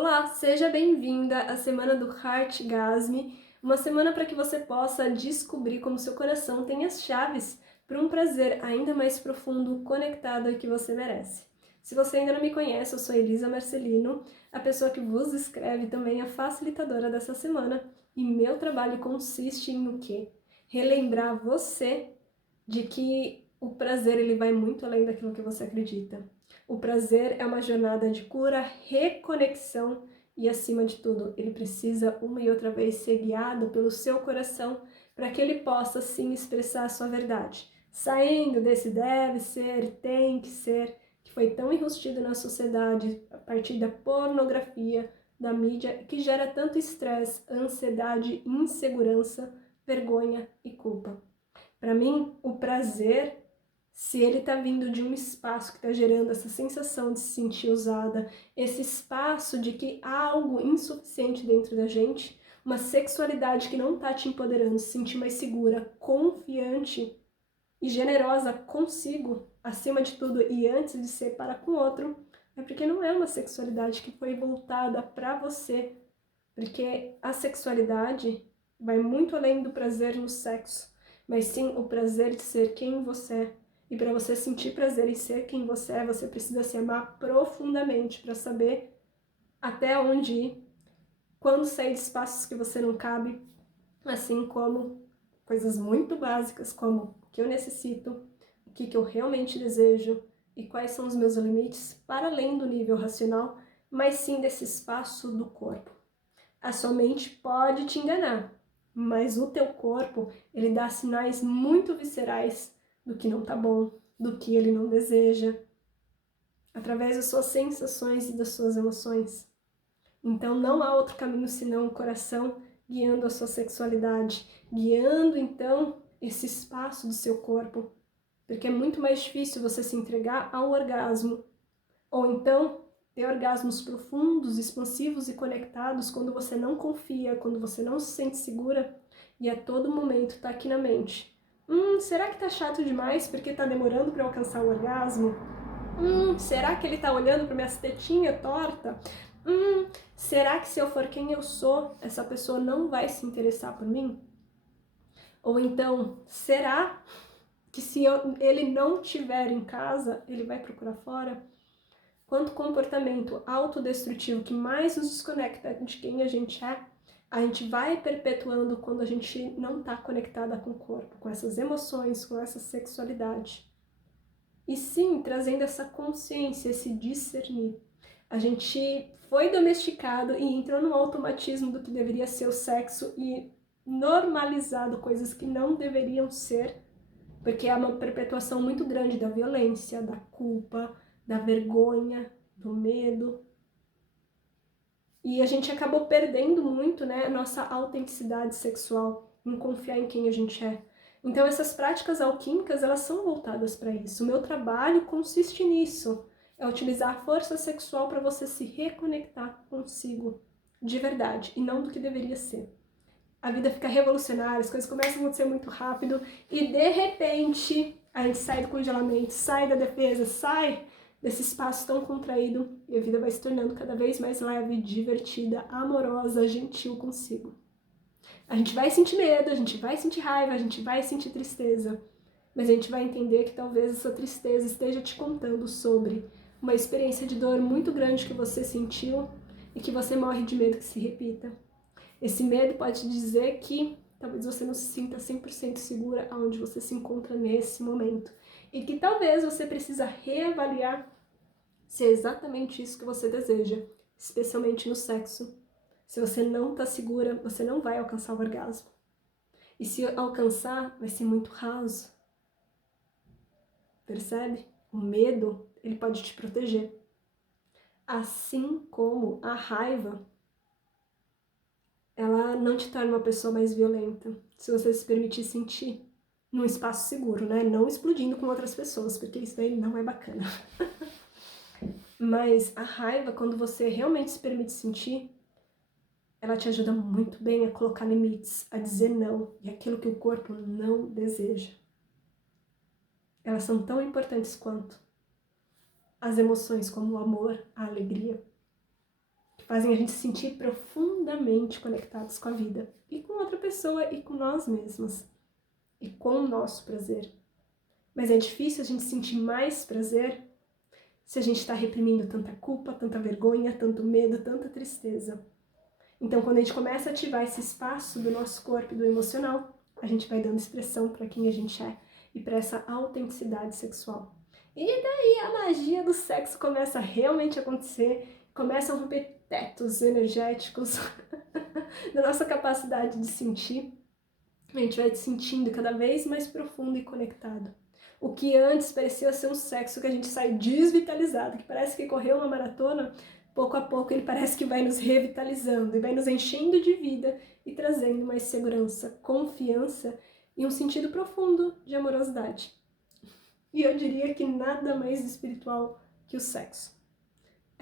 Olá, seja bem-vinda à semana do Heartgasm, uma semana para que você possa descobrir como seu coração tem as chaves para um prazer ainda mais profundo, conectado e que você merece. Se você ainda não me conhece, eu sou Elisa Marcelino, a pessoa que vos escreve também a facilitadora dessa semana, e meu trabalho consiste em o quê? Relembrar você de que o prazer ele vai muito além daquilo que você acredita. O prazer é uma jornada de cura, reconexão e, acima de tudo, ele precisa uma e outra vez ser guiado pelo seu coração para que ele possa, sim, expressar a sua verdade. Saindo desse deve ser, tem que ser, que foi tão enrustido na sociedade a partir da pornografia, da mídia, que gera tanto estresse, ansiedade, insegurança, vergonha e culpa. Para mim, o prazer, se ele está vindo de um espaço que está gerando essa sensação de se sentir usada, esse espaço de que há algo insuficiente dentro da gente, uma sexualidade que não está te empoderando, se sentir mais segura, confiante e generosa consigo, acima de tudo e antes de ser para com o outro, é porque não é uma sexualidade que foi voltada para você, porque a sexualidade vai muito além do prazer no sexo, mas sim o prazer de ser quem você é. E para você sentir prazer em ser quem você é, você precisa se amar profundamente para saber até onde ir, quando sair de espaços que você não cabe, assim como coisas muito básicas como o que eu necessito, o que eu realmente desejo e quais são os meus limites para além do nível racional, mas sim desse espaço do corpo. A sua mente pode te enganar, mas o teu corpo, ele dá sinais muito viscerais do que não tá bom, do que ele não deseja, através das suas sensações e das suas emoções. Então não há outro caminho senão o coração guiando a sua sexualidade, guiando então esse espaço do seu corpo, porque é muito mais difícil você se entregar ao orgasmo, ou então ter orgasmos profundos, expansivos e conectados quando você não confia, quando você não se sente segura e a todo momento tá aqui na mente. Será que tá chato demais porque tá demorando para alcançar o orgasmo? Será que ele tá olhando para minha tetinha torta? Será que se eu for quem eu sou, essa pessoa não vai se interessar por mim? Ou então, será que se ele não estiver em casa, ele vai procurar fora? Quanto comportamento autodestrutivo que mais nos desconecta de quem a gente vai perpetuando quando a gente não está conectada com o corpo, com essas emoções, com essa sexualidade. E sim, trazendo essa consciência, esse discernir. A gente foi domesticado e entrou no automatismo do que deveria ser o sexo e normalizado coisas que não deveriam ser, porque é uma perpetuação muito grande da violência, da culpa, da vergonha, do medo. E a gente acabou perdendo muito, né, a nossa autenticidade sexual, em confiar em quem a gente é. Então essas práticas alquímicas, elas são voltadas para isso. O meu trabalho consiste nisso, é utilizar a força sexual para você se reconectar consigo, de verdade, e não do que deveria ser. A vida fica revolucionária, as coisas começam a acontecer muito rápido e de repente a gente sai do congelamento, sai da defesa, sai desse espaço tão contraído e a vida vai se tornando cada vez mais leve, divertida, amorosa, gentil consigo. A gente vai sentir medo, a gente vai sentir raiva, a gente vai sentir tristeza, mas a gente vai entender que talvez essa tristeza esteja te contando sobre uma experiência de dor muito grande que você sentiu e que você morre de medo que se repita. Esse medo pode dizer que talvez você não se sinta 100% segura aonde você se encontra nesse momento. E que talvez você precisa reavaliar se é exatamente isso que você deseja, especialmente no sexo. Se você não está segura, você não vai alcançar o orgasmo. E se alcançar, vai ser muito raso. Percebe? O medo, ele pode te proteger. Assim como a raiva, ela não te torna uma pessoa mais violenta, se você se permitir sentir num espaço seguro, né? Não explodindo com outras pessoas, porque isso daí não é bacana. Mas a raiva, quando você realmente se permite sentir, ela te ajuda muito bem a colocar limites, a dizer não, e aquilo que o corpo não deseja. Elas são tão importantes quanto as emoções, como o amor, a alegria, que fazem a gente se sentir profundamente conectados com a vida, e com outra pessoa, e com nós mesmos, e com o nosso prazer. Mas é difícil a gente sentir mais prazer se a gente está reprimindo tanta culpa, tanta vergonha, tanto medo, tanta tristeza. Então, quando a gente começa a ativar esse espaço do nosso corpo e do emocional, a gente vai dando expressão para quem a gente é e para essa autenticidade sexual. E daí a magia do sexo começa a realmente acontecer, começa a romper tetos energéticos da nossa capacidade de sentir. A gente vai se sentindo cada vez mais profundo e conectado. O que antes parecia ser um sexo que a gente sai desvitalizado, que parece que correu uma maratona, pouco a pouco ele parece que vai nos revitalizando e vai nos enchendo de vida e trazendo mais segurança, confiança e um sentido profundo de amorosidade. E eu diria que nada mais espiritual que o sexo.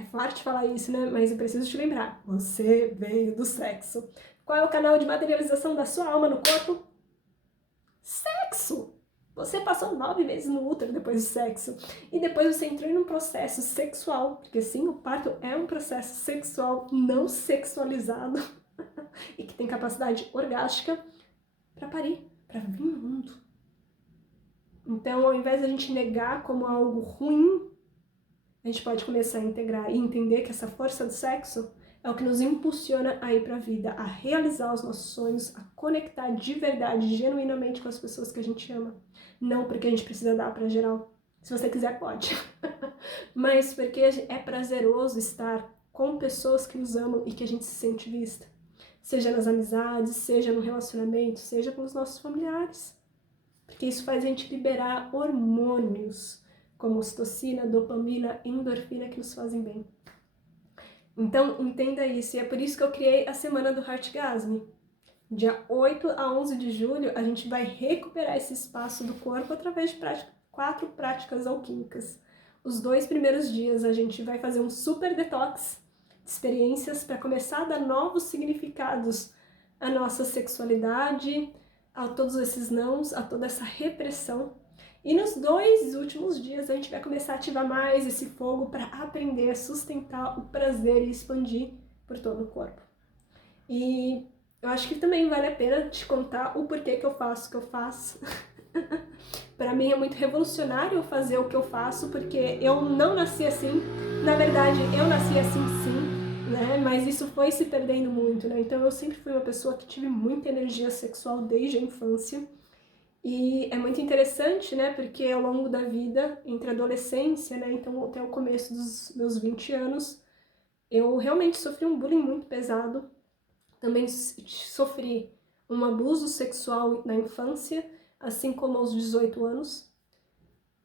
É forte falar isso, né? Mas eu preciso te lembrar, você veio do sexo. Qual é o canal de materialização da sua alma no corpo? Sexo! Você passou 9 meses no útero depois do sexo. E depois você entrou em um processo sexual. Porque sim, o parto é um processo sexual não sexualizado. E que tem capacidade orgástica para parir, para vir no mundo. Então, ao invés de a gente negar como algo ruim, a gente pode começar a integrar e entender que essa força do sexo é o que nos impulsiona a ir para a vida, a realizar os nossos sonhos, a conectar de verdade, genuinamente com as pessoas que a gente ama. Não porque a gente precisa dar para geral. Se você quiser, pode. Mas porque é prazeroso estar com pessoas que nos amam e que a gente se sente vista. Seja nas amizades, seja no relacionamento, seja com os nossos familiares. Porque isso faz a gente liberar hormônios, como ocitocina, dopamina, endorfina, que nos fazem bem. Então, entenda isso, e é por isso que eu criei a Semana do Heartgasm. Dia 8 a 11 de julho, a gente vai recuperar esse espaço do corpo através de 4 práticas alquímicas. Os 2 primeiros dias a gente vai fazer um super detox de experiências para começar a dar novos significados à nossa sexualidade, a todos esses nãos, a toda essa repressão. E nos 2 últimos dias a gente vai começar a ativar mais esse fogo para aprender a sustentar o prazer e expandir por todo o corpo. E eu acho que também vale a pena te contar o porquê que eu faço o que eu faço. Para mim é muito revolucionário fazer o que eu faço, porque eu não nasci assim. Na verdade, eu nasci assim sim, né? Mas isso foi se perdendo muito, né? Então eu sempre fui uma pessoa que tive muita energia sexual desde a infância. E é muito interessante, né, porque ao longo da vida, entre a adolescência, né, então até o começo dos meus 20 anos, eu realmente sofri um bullying muito pesado, também sofri um abuso sexual na infância, assim como aos 18 anos,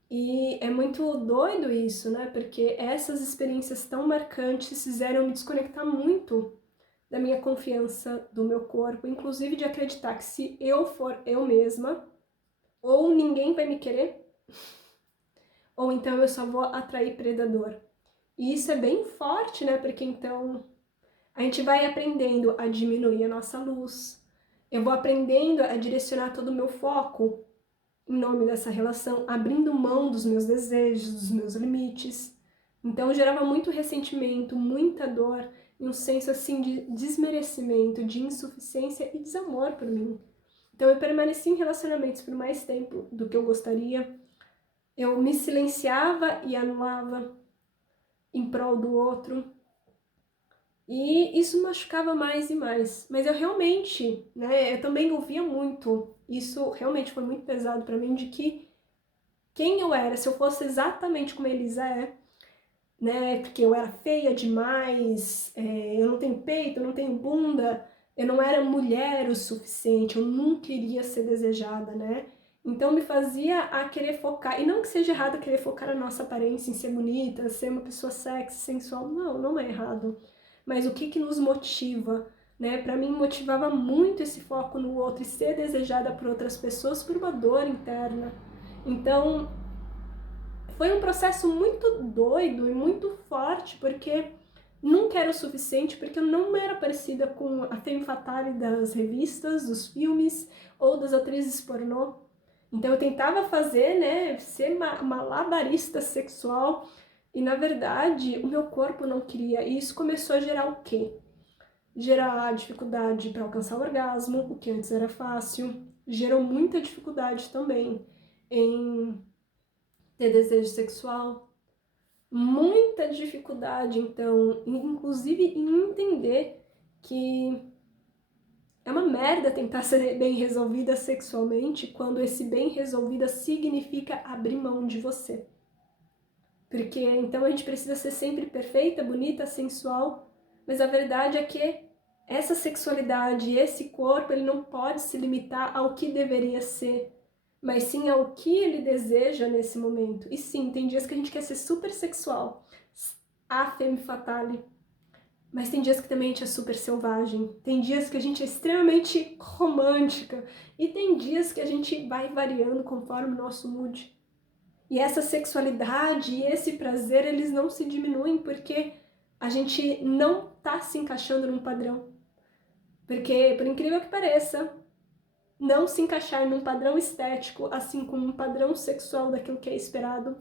e é muito doido isso, né, porque essas experiências tão marcantes fizeram eu me desconectar muito da minha confiança, do meu corpo, inclusive de acreditar que se eu for eu mesma, ou ninguém vai me querer, ou então eu só vou atrair predador. E isso é bem forte, né? Porque então a gente vai aprendendo a diminuir a nossa luz. Eu vou aprendendo a direcionar todo o meu foco em nome dessa relação, abrindo mão dos meus desejos, dos meus limites. Então gerava muito ressentimento, muita dor e um senso assim de desmerecimento, de insuficiência e desamor por mim. Então eu permaneci em relacionamentos por mais tempo do que eu gostaria. Eu me silenciava e anulava em prol do outro. E isso machucava mais e mais. Mas eu realmente, né, eu também ouvia muito. Isso realmente foi muito pesado para mim, de que quem eu era, se eu fosse exatamente como a Elisa é, né, porque eu era feia demais, eu não tenho peito, eu não tenho bunda, eu não era mulher o suficiente, eu nunca iria ser desejada, né? Então me fazia a querer focar, e não que seja errado querer focar na nossa aparência, em ser bonita, ser uma pessoa sexy, sensual, não, não é errado. Mas o que que nos motiva, né? Para mim motivava muito esse foco no outro e ser desejada por outras pessoas por uma dor interna. Então foi um processo muito doido e muito forte, porque nunca era o suficiente, porque eu não era parecida com a femme fatale das revistas, dos filmes ou das atrizes pornô. Então eu tentava fazer, né, ser uma malabarista sexual, E na verdade, o meu corpo não queria. E isso começou a gerar o quê? Gerar dificuldade para alcançar o orgasmo, o que antes era fácil. Gerou muita dificuldade também em ter desejo sexual. Muita dificuldade, então, inclusive em entender que é uma merda tentar ser bem resolvida sexualmente quando esse bem resolvida significa abrir mão de você. Porque então a gente precisa ser sempre perfeita, bonita, sensual, mas a verdade é que essa sexualidade, esse corpo, ele não pode se limitar ao que deveria ser, mas sim ao que ele deseja nesse momento. E sim, tem dias que a gente quer ser super sexual, a femme fatale, mas tem dias que também a gente é super selvagem, tem dias que a gente é extremamente romântica, e tem dias que a gente vai variando conforme o nosso mood. E essa sexualidade e esse prazer, eles não se diminuem porque a gente não tá se encaixando num padrão. Porque, por incrível que pareça, não se encaixar num padrão estético, assim como um padrão sexual daquilo que é esperado,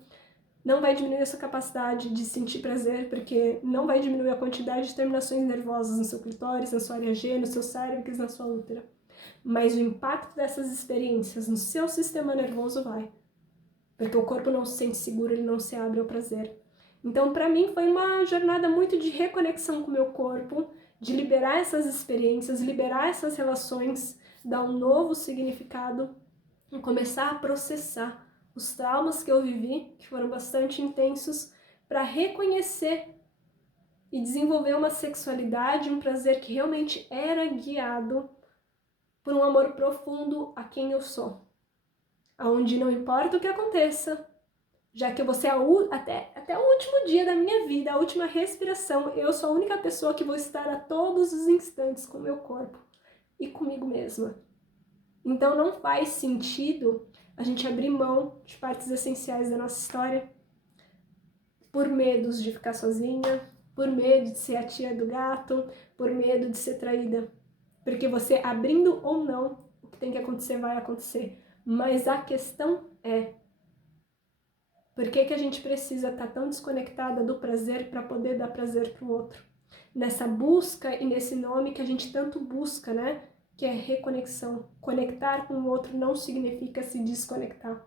não vai diminuir a sua capacidade de sentir prazer, porque não vai diminuir a quantidade de terminações nervosas no seu clitóris, na sua área G, no seu cérebro, na sua útera. Mas o impacto dessas experiências no seu sistema nervoso vai. Porque o corpo não se sente seguro, ele não se abre ao prazer. Então, para mim, foi uma jornada muito de reconexão com o meu corpo, de liberar essas experiências, liberar essas relações, dar um novo significado e começar a processar os traumas que eu vivi, que foram bastante intensos, para reconhecer e desenvolver uma sexualidade, um prazer que realmente era guiado por um amor profundo a quem eu sou. Onde não importa o que aconteça, já que eu vou ser até o último dia da minha vida, a última respiração, eu sou a única pessoa que vou estar a todos os instantes com o meu corpo e comigo mesma. Então não faz sentido a gente abrir mão de partes essenciais da nossa história por medos de ficar sozinha, por medo de ser a tia do gato, por medo de ser traída. Porque você abrindo ou não, o que tem que acontecer vai acontecer. Mas a questão é: por que a gente precisa estar tão desconectada do prazer para poder dar prazer para o outro? Nessa busca e nesse nome que a gente tanto busca, né? Que é reconexão. Conectar com o outro não significa se desconectar.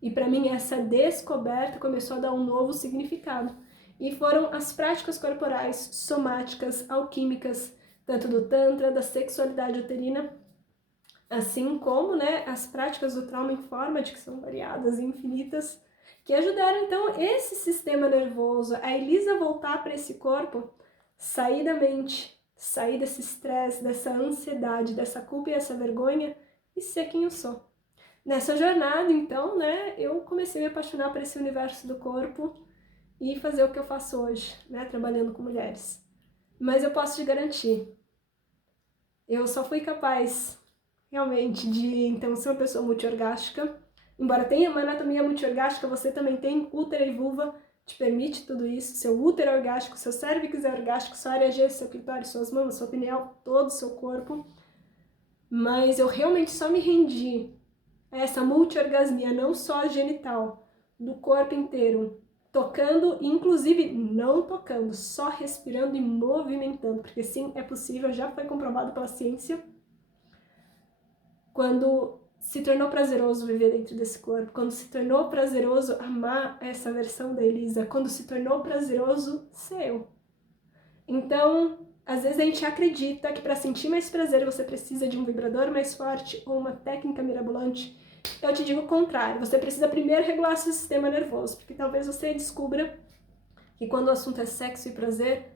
E para mim essa descoberta começou a dar um novo significado. E foram as práticas corporais, somáticas, alquímicas, tanto do Tantra, da sexualidade uterina, assim como, né, as práticas do trauma informad, que são variadas e infinitas, que ajudaram então esse sistema nervoso, a Elisa voltar para esse corpo, sair da mente, sair desse estresse, dessa ansiedade, dessa culpa e essa vergonha e ser quem eu sou. Nessa jornada, então, né, eu comecei a me apaixonar por esse universo do corpo e fazer o que eu faço hoje, né, trabalhando com mulheres. Mas eu posso te garantir, eu só fui capaz realmente de, então, ser uma pessoa multiorgástica. Embora tenha uma anatomia multiorgástica, você também tem útero e vulva, te permite tudo isso. Seu útero é orgástico, seu cérvix é orgástico, sua área G, seu clitóris, suas mamas, sua pineal, todo o seu corpo. Mas eu realmente só me rendi a essa multiorgasmia, não só genital, do corpo inteiro, tocando, inclusive não tocando, só respirando e movimentando, porque sim, é possível, já foi comprovado pela ciência. Quando se tornou prazeroso viver dentro desse corpo, quando se tornou prazeroso amar essa versão da Elisa, quando se tornou prazeroso ser eu. Então, às vezes a gente acredita que para sentir mais prazer você precisa de um vibrador mais forte ou uma técnica mirabolante. Eu te digo o contrário, você precisa primeiro regular seu sistema nervoso, porque talvez você descubra que quando o assunto é sexo e prazer,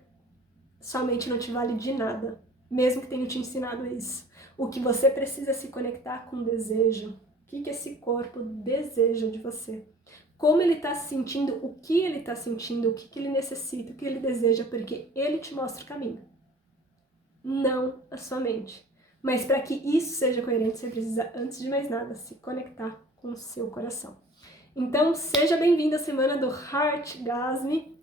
somente não te vale de nada, mesmo que tenha te ensinado isso. O que você precisa é se conectar com o desejo. O que esse corpo deseja de você? Como ele está se sentindo, o que ele está sentindo, o que ele necessita, o que ele deseja, porque ele te mostra o caminho. Não a sua mente. Mas para que isso seja coerente, você precisa, antes de mais nada, se conectar com o seu coração. Então, seja bem-vindo à semana do Heartgasm,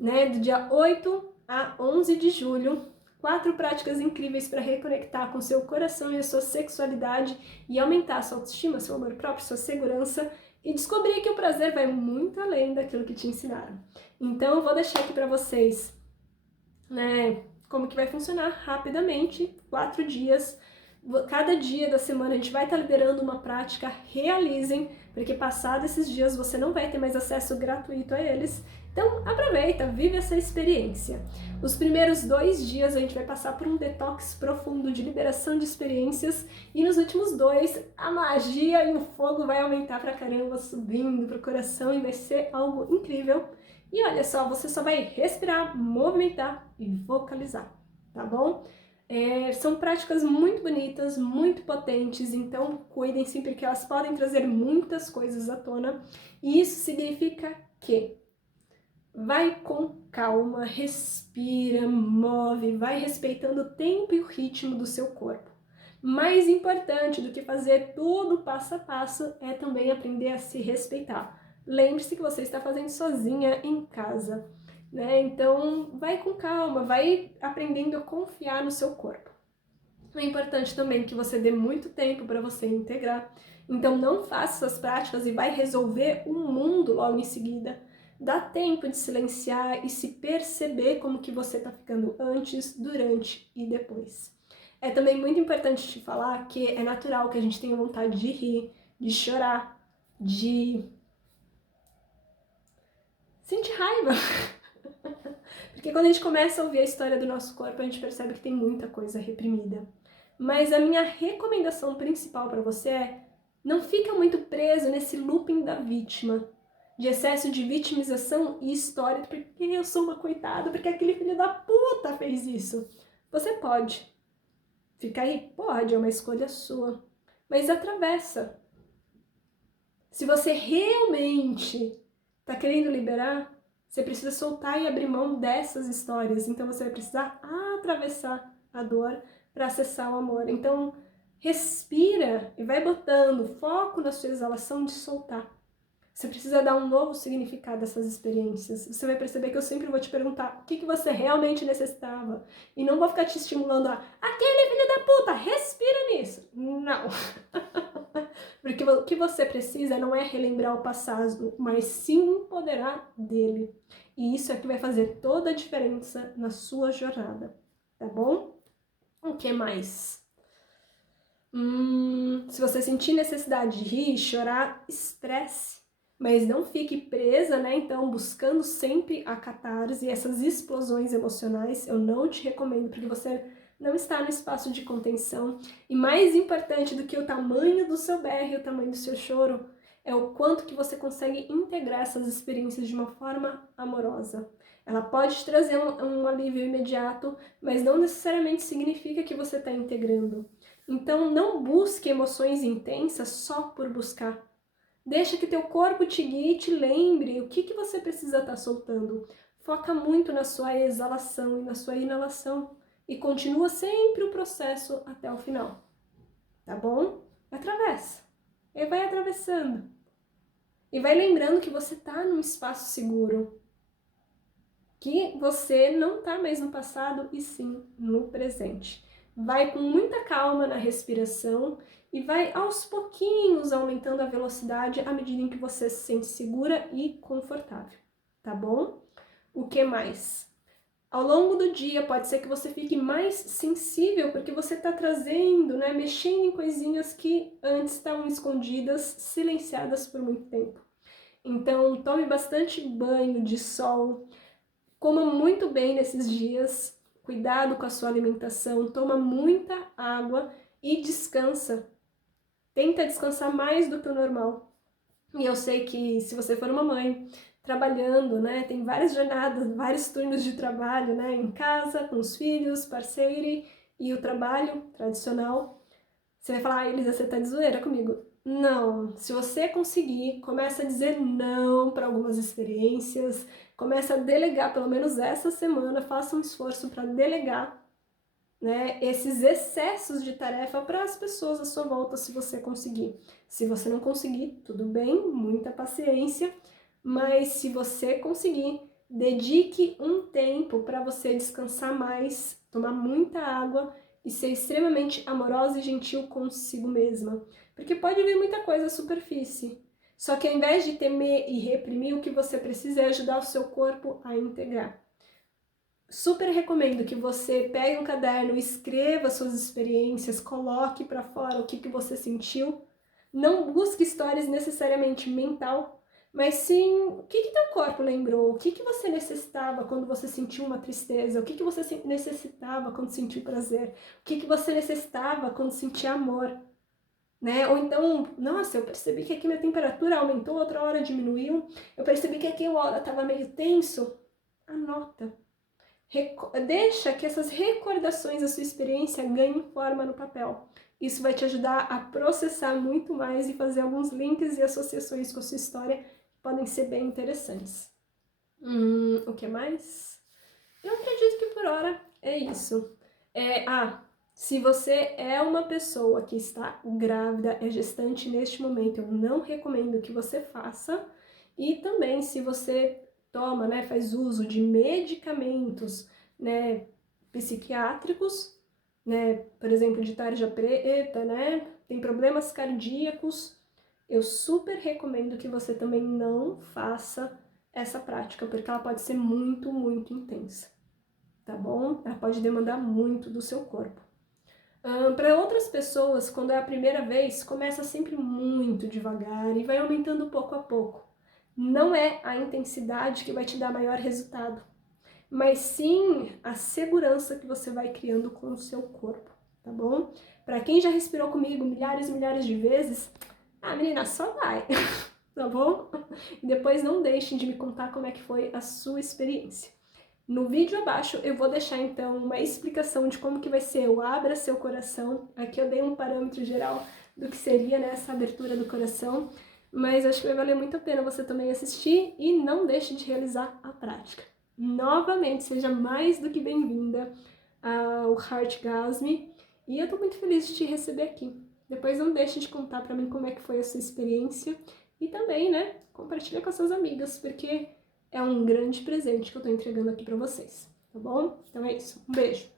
né, do dia 8 a 11 de julho. 4 práticas incríveis para reconectar com seu coração e a sua sexualidade e aumentar a sua autoestima, seu amor próprio, sua segurança e descobrir que o prazer vai muito além daquilo que te ensinaram. Então eu vou deixar aqui para vocês, né, como que vai funcionar rapidamente, 4 dias. Cada dia da semana a gente vai estar liberando uma prática, realizem, porque passado esses dias você não vai ter mais acesso gratuito a eles. Então aproveita, vive essa experiência. Os primeiros 2 dias a gente vai passar por um detox profundo de liberação de experiências e nos últimos 2 a magia e o fogo vai aumentar pra caramba, subindo pro coração e vai ser algo incrível. E olha só, você só vai respirar, movimentar e vocalizar, tá bom? São práticas muito bonitas, muito potentes, então cuidem-se porque elas podem trazer muitas coisas à tona. E isso significa que vai com calma, respira, move, vai respeitando o tempo e o ritmo do seu corpo. Mais importante do que fazer tudo passo a passo é também aprender a se respeitar. Lembre-se que você está fazendo sozinha em casa, né? Então vai com calma, vai aprendendo a confiar no seu corpo. É importante também que você dê muito tempo para você integrar. Então não faça essas práticas e vai resolver o mundo logo em seguida. Dá tempo de silenciar e se perceber como que você está ficando antes, durante e depois. É também muito importante te falar que é natural que a gente tenha vontade de rir, de chorar, de sentir raiva. Porque quando a gente começa a ouvir a história do nosso corpo, a gente percebe que tem muita coisa reprimida. Mas a minha recomendação principal para você é: não fica muito preso nesse looping da vítima, de excesso de vitimização e história, porque eu sou uma coitada, porque aquele filho da puta fez isso. Você pode ficar aí? Pode, é uma escolha sua. Mas atravessa. Se você realmente está querendo liberar, você precisa soltar e abrir mão dessas histórias. Então você vai precisar atravessar a dor para acessar o amor. Então respira e vai botando foco na sua exalação de soltar. Você precisa dar um novo significado a essas experiências. Você vai perceber que eu sempre vou te perguntar o que você realmente necessitava. E não vou ficar te estimulando a aquele filho da puta, respira nisso. Não. Porque o que você precisa não é relembrar o passado, mas sim empoderar dele. E isso é que vai fazer toda a diferença na sua jornada, tá bom? O que mais? Se você sentir necessidade de rir, chorar, estresse, mas não fique presa, né? Então, buscando sempre a catarse, essas explosões emocionais, eu não te recomendo, porque você não está no espaço de contenção. E mais importante do que o tamanho do seu berro e o tamanho do seu choro, é o quanto que você consegue integrar essas experiências de uma forma amorosa. Ela pode te trazer um alívio imediato, mas não necessariamente significa que você está integrando. Então, não busque emoções intensas só por buscar. Deixa que teu corpo te guie e te lembre o que você precisa estar soltando. Foca muito na sua exalação e na sua inalação e continua sempre o processo até o final. Tá bom? Atravessa. E vai atravessando. E vai lembrando que você está num espaço seguro. Que você não está mais no passado e sim no presente. Vai com muita calma na respiração e vai aos pouquinhos aumentando a velocidade à medida em que você se sente segura e confortável, tá bom? O que mais? Ao longo do dia pode ser que você fique mais sensível porque você está trazendo, né, mexendo em coisinhas que antes estavam escondidas, silenciadas por muito tempo. Então tome bastante banho de sol, coma muito bem nesses dias, cuidado com a sua alimentação, toma muita água e descansa. Tenta descansar mais do que o normal. E eu sei que se você for uma mãe trabalhando, né, tem várias jornadas, vários turnos de trabalho, né, em casa, com os filhos, parceiro e o trabalho tradicional, você vai falar: Elisa, você tá de zoeira comigo. Não, se você conseguir, começa a dizer não para algumas experiências, começa a delegar, pelo menos essa semana, faça um esforço para delegar, né, esses excessos de tarefa para as pessoas à sua volta, se você conseguir. Se você não conseguir, tudo bem, muita paciência, mas se você conseguir, dedique um tempo para você descansar mais, tomar muita água e ser extremamente amorosa e gentil consigo mesma. Porque pode vir muita coisa à superfície. Só que ao invés de temer e reprimir, o que você precisa é ajudar o seu corpo a integrar. Super recomendo que você pegue um caderno, escreva suas experiências, coloque para fora o que você sentiu. Não busque histórias necessariamente mental, mas sim o que teu corpo lembrou, o que você necessitava quando você sentiu uma tristeza, o que você necessitava quando sentiu prazer, o que você necessitava quando sentia amor. Né? Ou então, nossa, eu percebi que aqui minha temperatura aumentou, outra hora diminuiu, eu percebi que aqui uma hora estava meio tenso. Anota. Deixa que essas recordações da sua experiência ganhem forma no papel. Isso vai te ajudar a processar muito mais e fazer alguns links e associações com a sua história que podem ser bem interessantes. O que mais? Eu acredito que por hora é isso. Se você é uma pessoa que está grávida, é gestante neste momento, eu não recomendo que você faça. E também se você toma, né, faz uso de medicamentos, né, psiquiátricos, né, por exemplo, de tarja preta, né, tem problemas cardíacos, eu super recomendo que você também não faça essa prática, porque ela pode ser muito, muito intensa, tá bom? Ela pode demandar muito do seu corpo. Para outras pessoas, quando é a primeira vez, começa sempre muito devagar e vai aumentando pouco a pouco. Não é a intensidade que vai te dar maior resultado, mas sim a segurança que você vai criando com o seu corpo, tá bom? Para quem já respirou comigo milhares e milhares de vezes, menina, só vai, tá bom? E depois não deixem de me contar como é que foi a sua experiência. No vídeo abaixo eu vou deixar então uma explicação de como que vai ser o Abra Seu Coração. Aqui eu dei um parâmetro geral do que seria, né, essa abertura do coração, mas acho que vai valer muito a pena você também assistir e não deixe de realizar a prática. Novamente, seja mais do que bem-vinda ao Heartgasm e eu tô muito feliz de te receber aqui. Depois não deixe de contar pra mim como é que foi a sua experiência e também, né, compartilha com as suas amigas, porque é um grande presente que eu tô entregando aqui pra vocês, tá bom? Então é isso, um beijo!